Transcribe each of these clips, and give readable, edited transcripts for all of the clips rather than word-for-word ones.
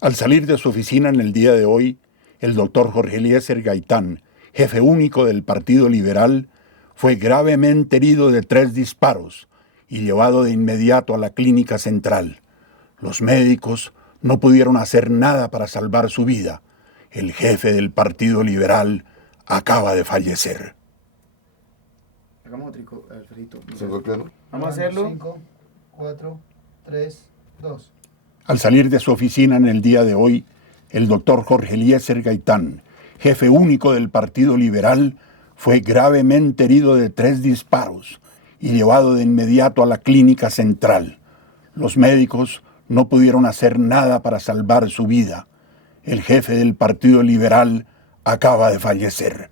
Al salir de su oficina en el día de hoy, el doctor Jorge Eliezer Gaitán, jefe único del Partido Liberal, fue gravemente herido de 3 disparos y llevado de inmediato a la clínica central. Los médicos no pudieron hacer nada para salvar su vida. El jefe del Partido Liberal acaba de fallecer. Hagamos otro, Alfredito. Vamos a hacerlo. 5, 4, 3, 2. Al salir de su oficina en el día de hoy, el doctor Jorge Eliezer Gaitán, jefe único del Partido Liberal, fue gravemente herido de 3 disparos y llevado de inmediato a la clínica central. Los médicos no pudieron hacer nada para salvar su vida. El jefe del Partido Liberal acaba de fallecer.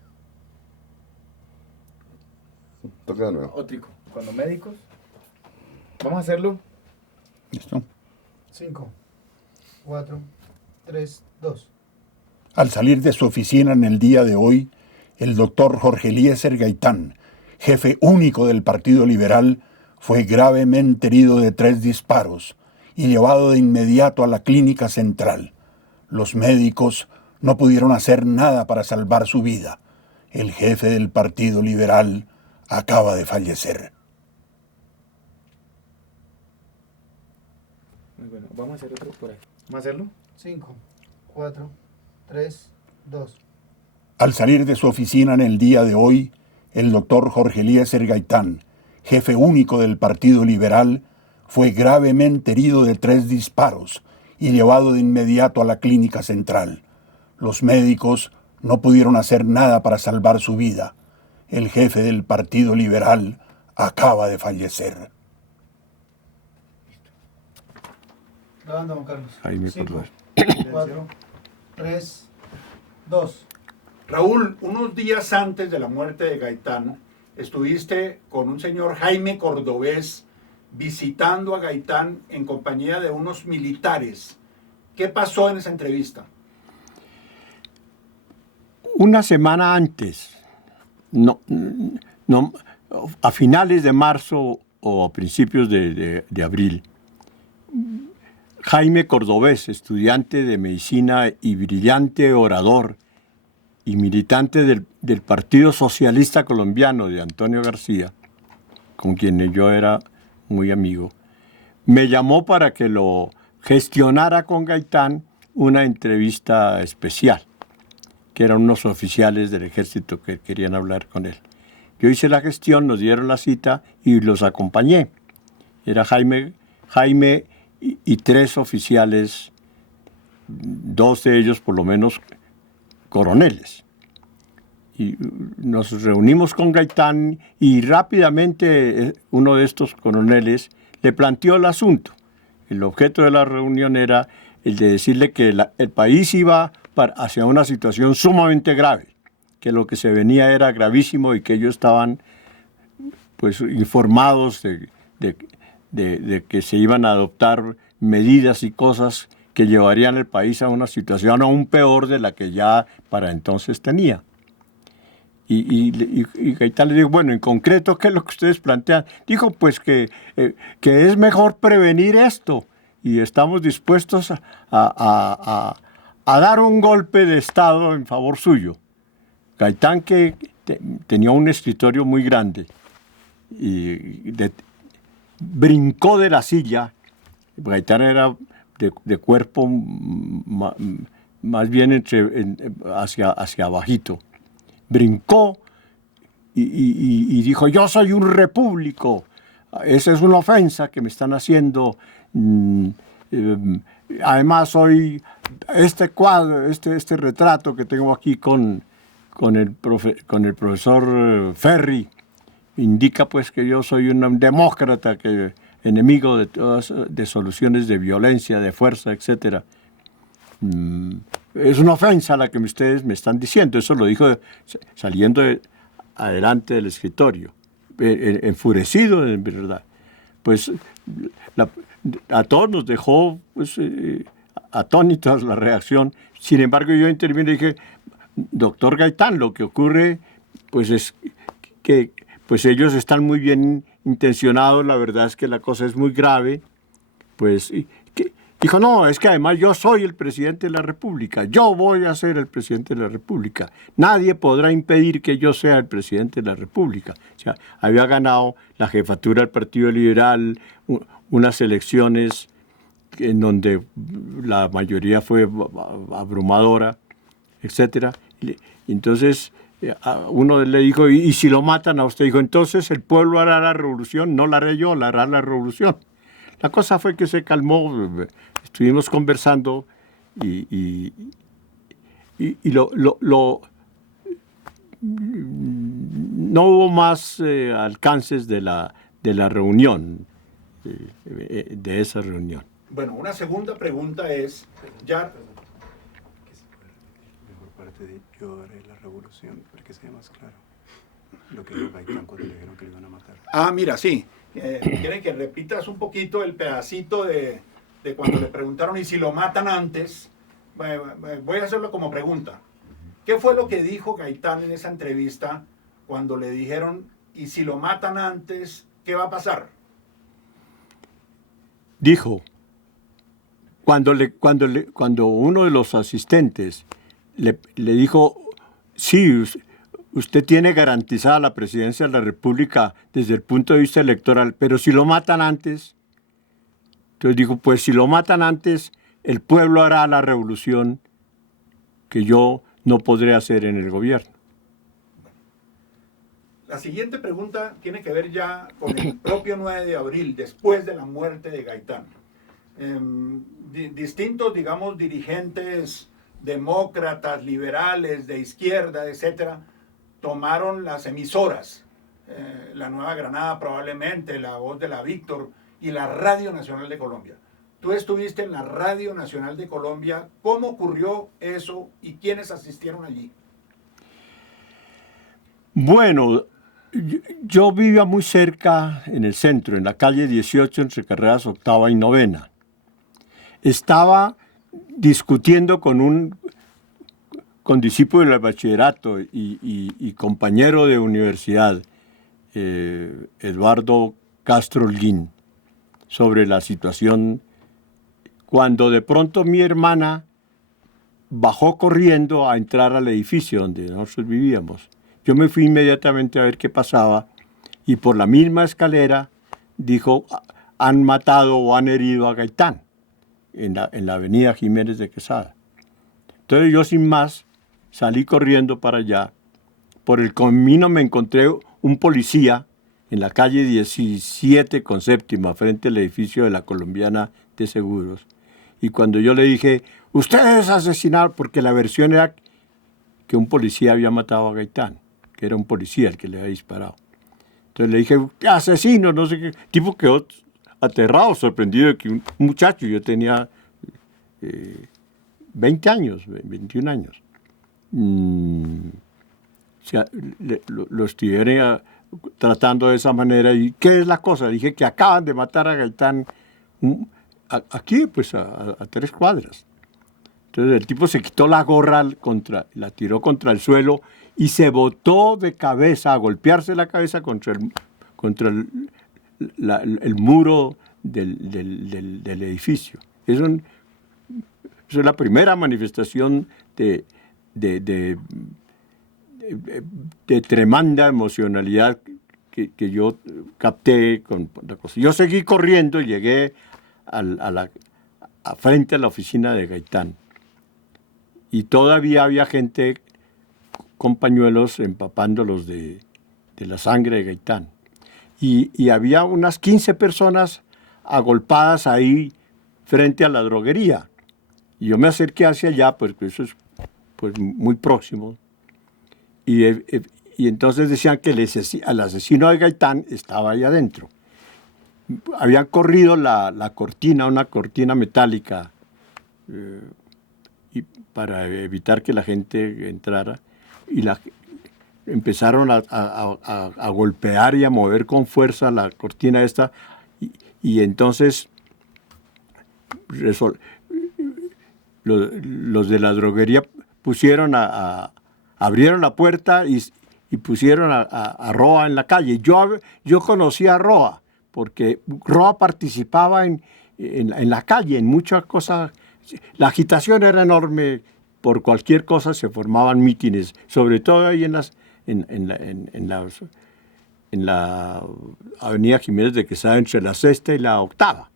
Toca de nuevo. Ótrico. Cuando médicos. Vamos a hacerlo. ¿Listo? 5, 4, 3, 2. Al salir de su oficina en el día de hoy, el doctor Jorge Eliezer Gaitán, jefe único del Partido Liberal, fue gravemente herido de 3 disparos y llevado de inmediato a la clínica central. Los médicos no pudieron hacer nada para salvar su vida. El jefe del Partido Liberal acaba de fallecer. Muy bueno. Vamos a hacer otro por ahí. Vamos a hacerlo. 5, 4, 3, 2. Al salir de su oficina en el día de hoy, el doctor Jorge Eliezer Gaitán, jefe único del Partido Liberal, fue gravemente herido de 3 disparos y llevado de inmediato a la clínica central. Los médicos no pudieron hacer nada para salvar su vida. El jefe del Partido Liberal acaba de fallecer. Grabando, Juan Carlos. Jaime 5, Cordobés. 4, 3, 2. Raúl, unos días antes de la muerte de Gaitán, estuviste con un señor Jaime Cordobés visitando a Gaitán en compañía de unos militares. ¿Qué pasó en esa entrevista? Una semana antes, a finales de marzo o a principios de abril, Jaime Cordobés, estudiante de medicina y brillante orador y militante del Partido Socialista Colombiano de Antonio García, con quien yo era muy amigo, me llamó para que lo gestionara con Gaitán una entrevista especial, que eran unos oficiales del ejército que querían hablar con él. Yo hice la gestión, nos dieron la cita y los acompañé. Era Jaime y 3 oficiales, 2 de ellos por lo menos coroneles. Y nos reunimos con Gaitán y rápidamente uno de estos coroneles le planteó el asunto. El objeto de la reunión era el de decirle que el país iba hacia una situación sumamente grave, que lo que se venía era gravísimo y que ellos estaban pues informados de que se iban a adoptar medidas y cosas que llevarían el país a una situación aún peor de la que ya para entonces tenía. Y Gaitán le dijo, bueno, en concreto, ¿qué es lo que ustedes plantean? Dijo, pues que es mejor prevenir esto y estamos dispuestos a dar un golpe de Estado en favor suyo. Gaitán, que tenía un escritorio muy grande, y brincó de la silla. Gaitán era de cuerpo más bien hacia abajito. Brincó y dijo, yo soy un repúblico, esa es una ofensa que me están haciendo. Además hoy este cuadro, este retrato que tengo aquí con el profesor Ferri, indica pues que yo soy un demócrata, enemigo de soluciones de violencia, de fuerza, etc. Es una ofensa la que ustedes me están diciendo. Eso lo dijo saliendo adelante del escritorio, enfurecido en verdad. Pues a todos nos dejó pues, atónitos la reacción. Sin embargo, yo intervine y dije, doctor Gaitán, lo que ocurre pues es que pues ellos están muy bien intencionados, la verdad es que la cosa es muy grave, pues Dijo, no, es que además yo soy el presidente de la República, yo voy a ser el presidente de la República. Nadie podrá impedir que yo sea el presidente de la República. O sea, había ganado la jefatura del Partido Liberal, unas elecciones en donde la mayoría fue abrumadora, etcétera. Entonces, uno le dijo, ¿y si lo matan a usted? Dijo, entonces el pueblo hará la revolución, no la haré yo, la hará la revolución. La cosa fue que se calmó, estuvimos conversando y no hubo más alcances de la reunión, de esa reunión. Bueno, una segunda pregunta es, ya... Mejor parte de yo haré la revolución, para que sea más claro. Lo que dijo Gaitán cuando le dijeron que le iban a matar. Ah, mira, sí. Quieren que repitas un poquito el pedacito de cuando le preguntaron, ¿y si lo matan antes? Voy a hacerlo como pregunta. ¿Qué fue lo que dijo Gaitán en esa entrevista cuando le dijeron, ¿y si lo matan antes, qué va a pasar? Dijo, cuando uno de los asistentes le dijo, sí, usted tiene garantizada la presidencia de la República desde el punto de vista electoral, pero si lo matan antes, entonces dijo, pues si lo matan antes, el pueblo hará la revolución que yo no podré hacer en el gobierno. La siguiente pregunta tiene que ver ya con el propio 9 de abril, después de la muerte de Gaitán. Distintos, digamos, dirigentes demócratas, liberales, de izquierda, etcétera, tomaron las emisoras, La Nueva Granada probablemente, La Voz de la Víctor y la Radio Nacional de Colombia. Tú estuviste en la Radio Nacional de Colombia. ¿Cómo ocurrió eso y quiénes asistieron allí? Bueno, yo vivía muy cerca, en el centro, en la calle 18, entre carreras 8ª y 9ª. Estaba discutiendo con discípulo del bachillerato y compañero de universidad, Eduardo Castro Holguín, sobre la situación, cuando de pronto mi hermana bajó corriendo a entrar al edificio donde nosotros vivíamos. Yo me fui inmediatamente a ver qué pasaba y por la misma escalera dijo, han matado o han herido a Gaitán en la avenida Jiménez de Quesada. Entonces yo sin más salí corriendo para allá. Por el camino me encontré un policía en la calle 17 con 7ª, frente al edificio de la Colombiana de Seguros. Y cuando yo le dije, ustedes asesinaron, porque la versión era que un policía había matado a Gaitán, que era un policía el que le había disparado. Entonces le dije, asesino, no sé qué. El tipo quedó aterrado, sorprendido de que un muchacho, yo tenía 20 años, 21 años. O sea, lo estuviera tratando de esa manera. ¿Y qué es la cosa? Dije que acaban de matar a Gaitán aquí, pues a 3 cuadras. Entonces el tipo se quitó la gorra, la tiró contra el suelo y se botó de cabeza, a golpearse la cabeza contra el muro del edificio. Eso es la primera manifestación de tremenda emocionalidad que yo capté con la cosa. Yo seguí corriendo y llegué frente a la oficina de Gaitán. Y todavía había gente con pañuelos empapándolos de la sangre de Gaitán. Y había unas 15 personas agolpadas ahí frente a la droguería. Y yo me acerqué hacia allá, pues eso es pues, muy próximo. Y entonces decían que el asesino de Gaitán estaba ahí adentro. Habían corrido la cortina, una cortina metálica, y para evitar que la gente entrara. Y empezaron a golpear y a mover con fuerza la cortina esta. Y entonces los de la droguería abrieron la puerta y pusieron a Roa en la calle. Yo conocí a Roa, porque Roa participaba en en la calle, en muchas cosas. La agitación era enorme, por cualquier cosa se formaban mítines, sobre todo ahí en la Avenida Jiménez de Quesada, entre la Sexta y la Octava.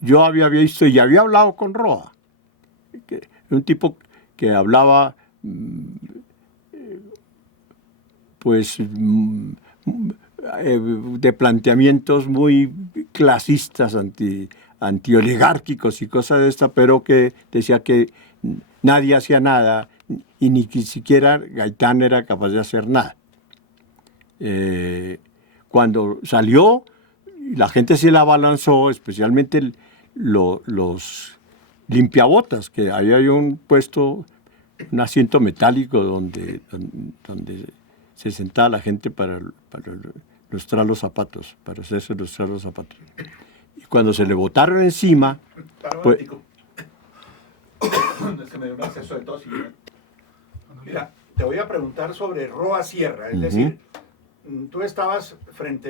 Yo había visto y había hablado con Roa, un tipo que hablaba pues de planteamientos muy clasistas, antioligárquicos y cosas de esta, pero que decía que nadie hacía nada y ni siquiera Gaitán era capaz de hacer nada. Cuando salió, la gente se la abalanzó, especialmente los limpiabotas, que ahí hay un puesto, un asiento metálico donde se sentaba la gente para lustrar los zapatos, para hacerse lustrar los zapatos. Y cuando se le botaron encima, pues, Se me dio un acceso de tos. Mira, te voy a preguntar sobre Roa Sierra, es decir, tú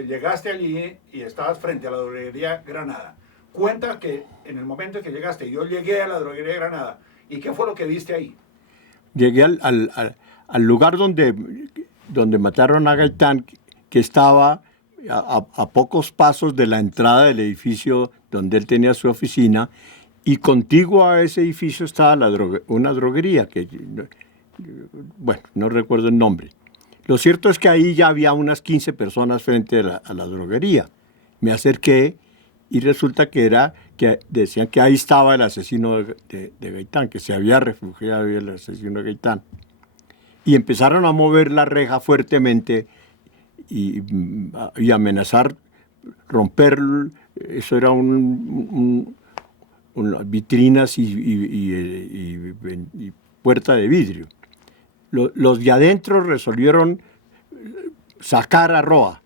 llegaste allí y estabas frente a la droguería Granada. Cuenta que en el momento en que llegaste, yo llegué a la droguería Granada, ¿y qué fue lo que viste ahí? Llegué al lugar donde mataron a Gaitán, que estaba a pocos pasos de la entrada del edificio donde él tenía su oficina, y contiguo a ese edificio estaba una droguería, que, bueno, no recuerdo el nombre. Lo cierto es que ahí ya había unas 15 personas frente a la droguería. Me acerqué y resulta que decían que ahí estaba el asesino de Gaitán, que se había refugiado ahí el asesino de Gaitán. Y empezaron a mover la reja fuertemente y amenazar, romper, eso era unas vitrinas y puerta de vidrio. Los de adentro resolvieron sacar a Roa.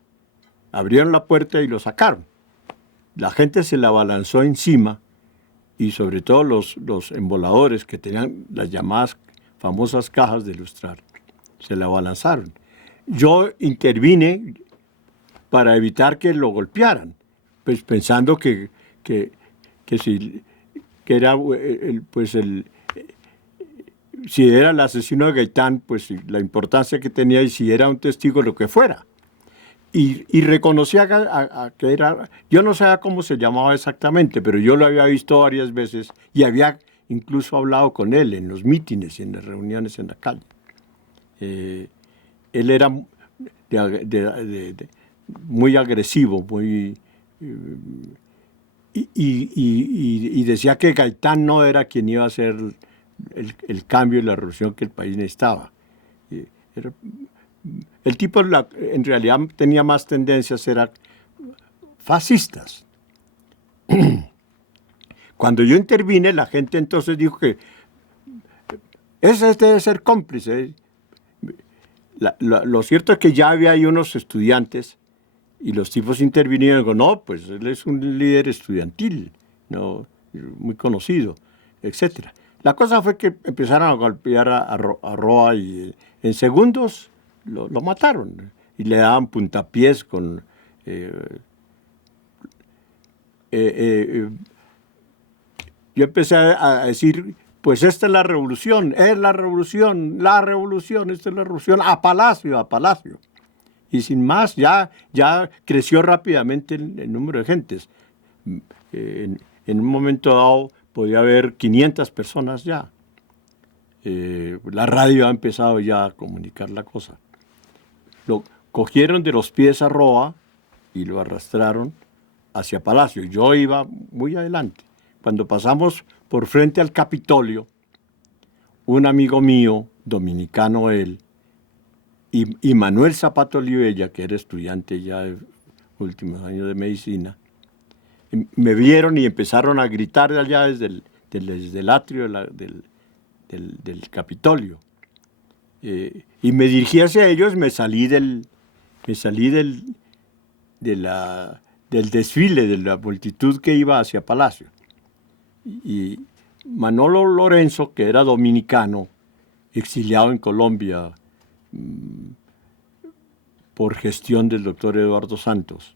Abrieron la puerta y lo sacaron. La gente se la abalanzó encima y sobre todo los emboladores que tenían las llamadas famosas cajas de lustrar, se la abalanzaron. Yo intervine para evitar que lo golpearan, pues pensando que si era el asesino de Gaitán, pues la importancia que tenía y si era un testigo, lo que fuera. Y reconocía que era, yo no sabía cómo se llamaba exactamente, pero yo lo había visto varias veces y había incluso hablado con él en los mítines y en las reuniones en la calle. Él era muy agresivo, y decía que Gaitán no era quien iba a hacer el cambio y la revolución que el país necesitaba. El tipo en realidad tenía más tendencias, eran fascistas. Cuando yo intervine, la gente entonces dijo que ese debe ser cómplice. Lo cierto es que ya había ahí unos estudiantes y los tipos intervinieron y digo, no, pues él es un líder estudiantil, ¿no? Muy conocido, etc. La cosa fue que empezaron a golpear a Roa y en segundos lo mataron y le daban puntapiés con... yo empecé a decir, pues esta es la revolución, esta es la revolución, a Palacio. Y sin más, ya creció rápidamente el número de gentes. En un momento dado podía haber 500 personas ya. La radio ha empezado ya a comunicar la cosa. Lo cogieron de los pies a Roa y lo arrastraron hacia Palacio. Yo iba muy adelante. Cuando pasamos por frente al Capitolio, un amigo mío, dominicano él, y Manuel Zapata Olivella, que era estudiante ya de últimos años de medicina, me vieron y empezaron a gritar de allá desde el atrio del Capitolio. Y me dirigí hacia ellos, me salí del desfile, de la multitud que iba hacia Palacio. Y Manolo Lorenzo, que era dominicano, exiliado en Colombia por gestión del doctor Eduardo Santos,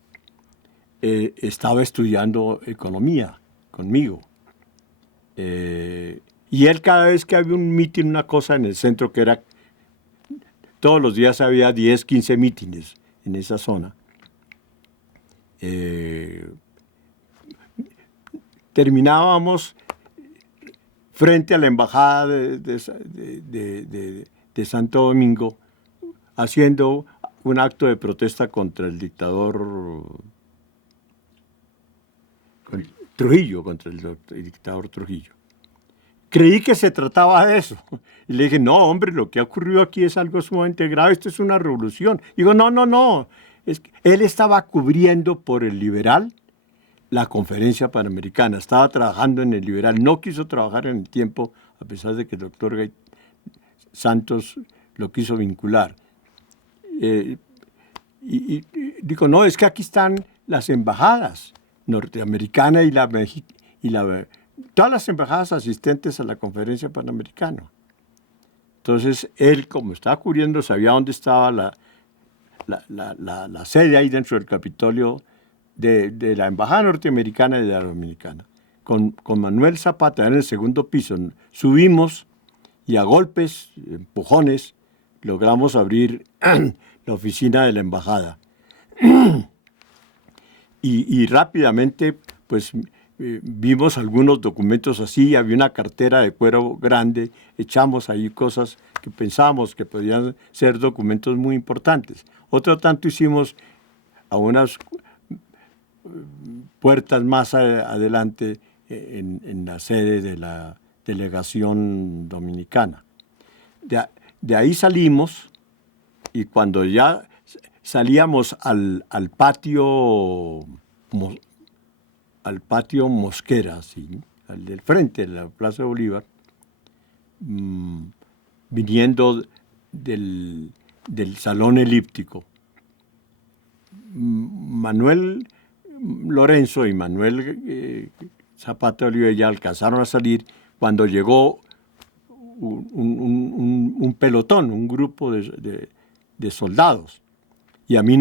estaba estudiando economía conmigo. Y él, cada vez que había un mitin, una cosa en el centro, que era, todos los días había 10, 15 mítines en esa zona. Terminábamos frente a la embajada de Santo Domingo haciendo un acto de protesta contra el dictador Trujillo, contra el dictador Trujillo. Creí que se trataba de eso. Y le dije, no, hombre, lo que ha ocurrido aquí es algo sumamente grave, esto es una revolución. Digo, no. Es que él estaba cubriendo por el Liberal la conferencia panamericana, estaba trabajando en el Liberal, no quiso trabajar en el tiempo, a pesar de que el doctor Santos lo quiso vincular. Y digo, no, es que aquí están las embajadas norteamericana todas las embajadas asistentes a la conferencia panamericana. Entonces, él, como estaba cubriendo, sabía dónde estaba la sede ahí dentro del Capitolio de la embajada norteamericana y de la dominicana. Con Manuel Zapata en el segundo piso subimos y a golpes, empujones, logramos abrir la oficina de la embajada. Y rápidamente, pues, vimos algunos documentos así, había una cartera de cuero grande, echamos ahí cosas que pensábamos que podían ser documentos muy importantes. Otro tanto hicimos a unas puertas más adelante en la sede de la delegación dominicana. De ahí salimos y cuando ya salíamos al patio Mosquera, ¿sí? Al del frente de la Plaza de Bolívar, viniendo del Salón Elíptico. Manuel Lorenzo y Manuel Zapata Oliva ya alcanzaron a salir cuando llegó un pelotón, un grupo de soldados. Y a mí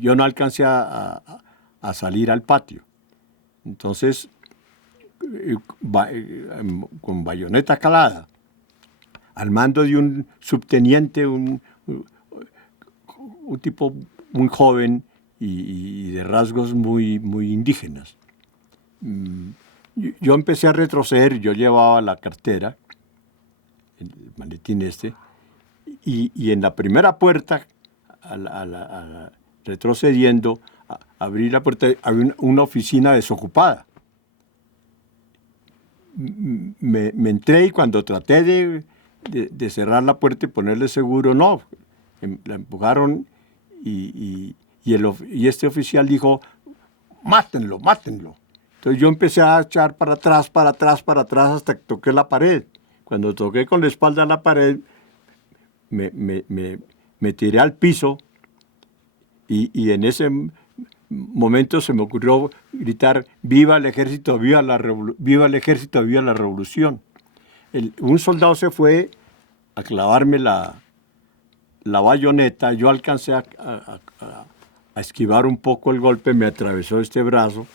yo no alcancé a salir al patio. Entonces, con bayoneta calada, al mando de un subteniente, un tipo muy joven y de rasgos muy, muy indígenas. Yo empecé a retroceder, yo llevaba la cartera, el maletín y en la primera puerta, retrocediendo, abrí la puerta, había una oficina desocupada. Me entré y cuando traté de cerrar la puerta y ponerle seguro, no, la empujaron y este oficial dijo, mátenlo. Entonces yo empecé a echar para atrás, hasta que toqué la pared. Cuando toqué con la espalda a la pared, me tiré al piso y en ese momento se me ocurrió gritar, ¡viva el ejército, viva el ejército, viva la revolución! Un soldado se fue a clavarme la bayoneta, yo alcancé a esquivar un poco el golpe, me atravesó este brazo,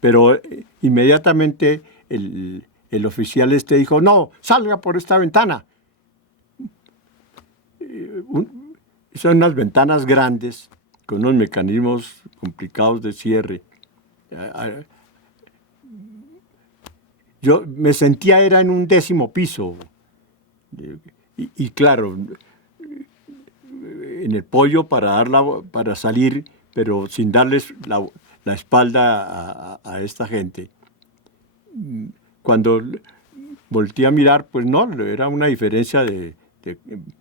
pero inmediatamente el oficial dijo, no, salga por esta ventana. Son unas ventanas grandes, con unos mecanismos complicados de cierre. Yo me sentía, era en un 10º piso. Y claro, en el pollo para salir, pero sin darles la espalda a esta gente. Cuando volteé a mirar, pues no, era una diferencia de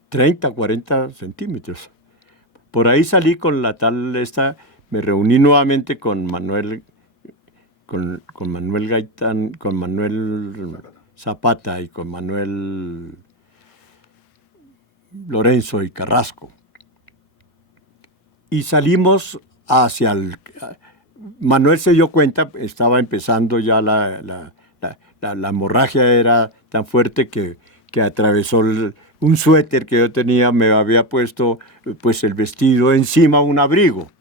30, 40 centímetros. Por ahí salí con la tal me reuní nuevamente con Manuel Gaitán, con Manuel Zapata y con Manuel Lorenzo y Carrasco. Y salimos hacia Manuel se dio cuenta, estaba empezando ya la hemorragia, era tan fuerte que atravesó un suéter que yo tenía, me había puesto pues el vestido encima un abrigo.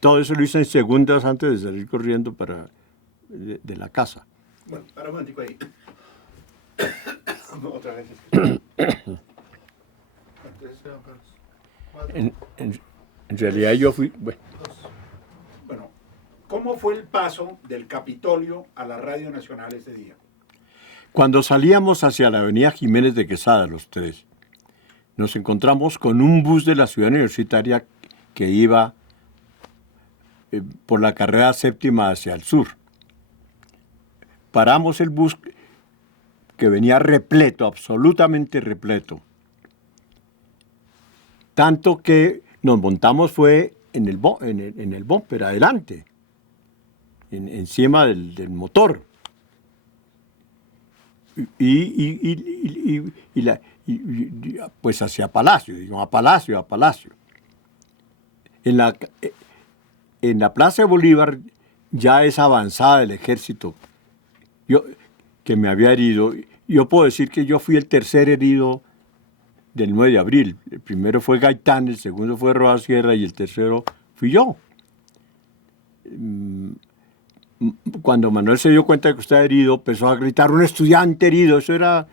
todo eso lo hice en segundos antes de salir corriendo de la casa. Bueno, para un momentico ahí. Otra vez. En realidad yo fui... Bueno, ¿cómo fue el paso del Capitolio a la Radio Nacional ese día? Cuando salíamos hacia la avenida Jiménez de Quesada, los tres, nos encontramos con un bus de la ciudad universitaria que iba por la carrera séptima hacia el sur. Paramos el bus que venía repleto, absolutamente repleto. Tanto que nos montamos fue en el bumper, adelante, encima del motor. Pues hacia Palacio, digo, a Palacio. En la Plaza de Bolívar ya es avanzada el ejército que me había herido. Yo puedo decir que yo fui el tercer herido del 9 de abril. El primero fue Gaitán, el segundo fue Rojas Sierra y el tercero fui yo. Cuando Manuel se dio cuenta de que estaba herido, empezó a gritar, un estudiante herido. Eso era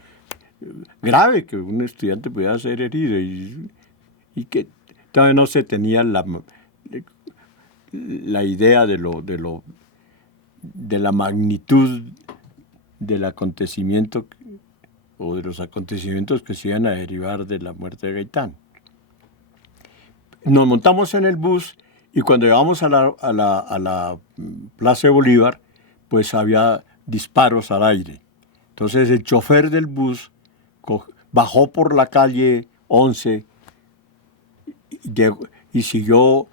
grave, que un estudiante pudiera ser herido. Y que todavía no se tenía la idea de la magnitud del acontecimiento o de los acontecimientos que se iban a derivar de la muerte de Gaitán. Nos montamos en el bus y cuando llegamos a la Plaza de Bolívar, pues había disparos al aire. Entonces el chofer del bus bajó por la calle 11 y siguió